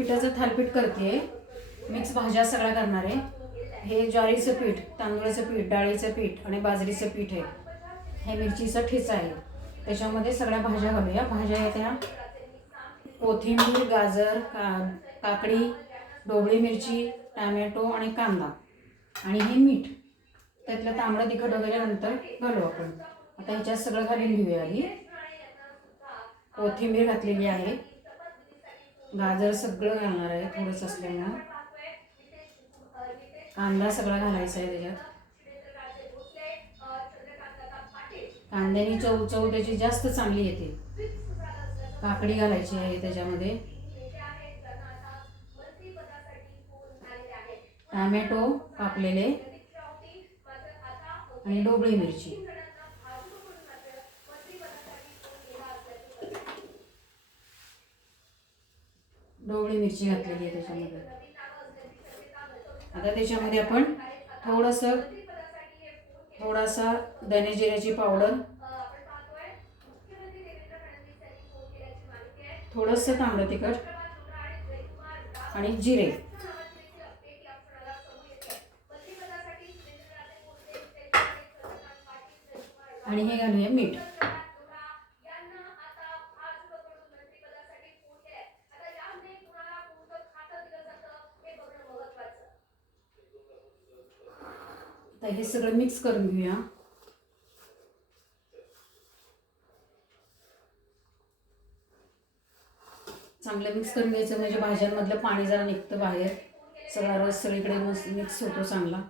पिठाचं थालपीठ करते. मिक्स भाज्या सगळ्या करणार आहे. हे ज्वारीचं पीठ तांदूळाचं पीठ डाळीचं पीठ आणि बाजरीचं पीठ आहे. हे मिरचीचं ठेचा आहे. त्याच्यामध्ये सगळ्या भाज्या घालूया. भाज्या आहेत त्या. कोथिंबीर गाजर का काकडी ढोबळी मिरची टॅमॅटो आणि कांदा. आणि हे मीठ. त्यातलं तांबडं तिखट वगैरे नंतर घालू आपण. आता ह्याच्यात सगळं घालून घेऊया आधी. कोथिंबीर घातलेली आहे. गाजर सगळं घालणार आहे थोडंच असल्यामुळं. कांदा सगळा घालायचा आहे त्याच्यात. कांद्याने चव चव त्याची जास्त चांगली येते. काकडी घालायची आहे त्याच्यामध्ये. टॅमॅटो कापलेले. आणि ढोबळी मिरची. ढोबळी मिरची घातलेली आहे त्याच्यामध्ये. आता त्याच्यामध्ये आपण थोडंसं थोडासा धने जिऱ्याची पावडर थोडंसं तांबडं तिखट आणि जिरे. आणि हे घालूया मीठ. आता हे सगळं मिक्स करून घेऊया. चांगलं मिक्स करून घ्यायचं म्हणजे भाज्यांमधलं पाणी जरा निघतं बाहेर. सगळा रस सगळीकडे मिक्स होतो चांगला.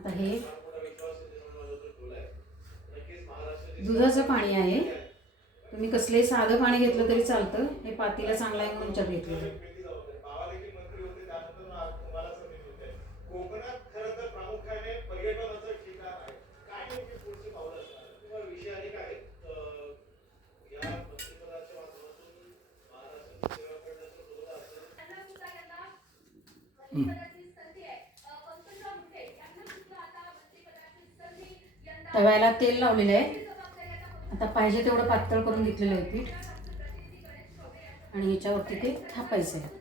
आता हे दुधाचं पाणी आहे. तुम्ही कसलंही साधं पाणी घेतलं तरी चालतं. हे पातीला चांगला आहे म्हणून घेतलं कोकणात तव्याला तेल लावलेलं आहे. आता पाहिजे तेवढं पातळ करून घेतलेलं आहे पीठ. आणि ह्याच्यावरती ते थापायचं आहे.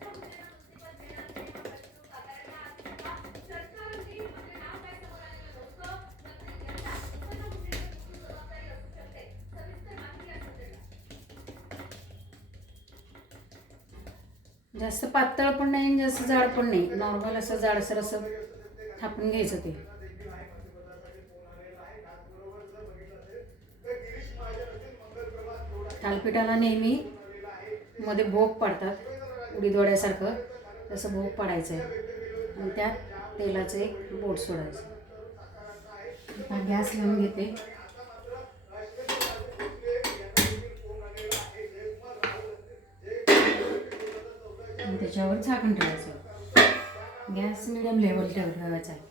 जास्त पातळ पण नाही जास्त जाड पण नाही. नॉर्मल असं जाडसर असं थापून घ्यायचं ते. थालपिठाला नेहमी मध्ये भोग पाडतात उडीदवड्यासारखं तसं भोग पाडायचं आहे आणि त्यात तेलाचं एक बोट सोडायचं. आता गॅस लावून घेते. त्याच्यावर झाकण ठेवायचं. गॅस मिडियम लेवल ठेव ठेवायचा आहे.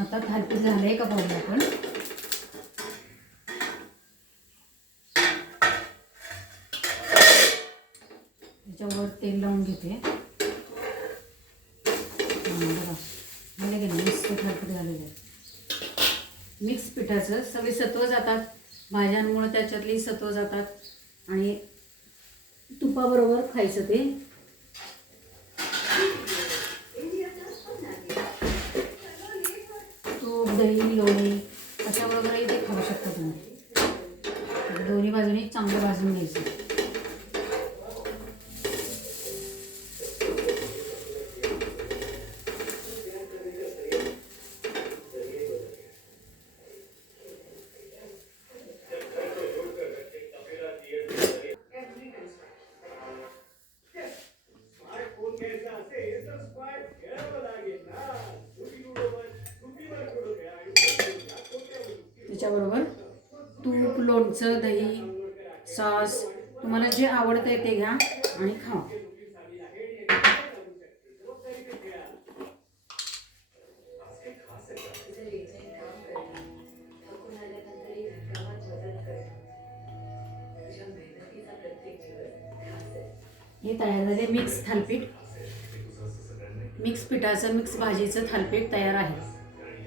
आता थालपीठ आहे का पाहूया आपण? त्याच्यावर तेल लावून घेते. हां, बघा. की नाही मस्त थालपीठ झालेलं आहे. मिक्स पिठाचं सगळे सत्व जातात. भाज्यांमुळे त्याच्यातली सत्व जातात. आणि तुपाबरोबर खायचं ते. तूप दही लोणी अशाबरोबरही ते खाऊ शकता तुम्ही. दोन्ही बाजूनी चांगलं भाजून घ्यायचं. त्याच्याबरोबर तूप लोणचं दही सॉस तुम्हाला जे आवडत आहे ते घ्या आणि खा हे तयार झाले मिक्स थालपीठ. मिक्स पिठाचं मिक्स भाजीचं थालपीठ तयार आहे.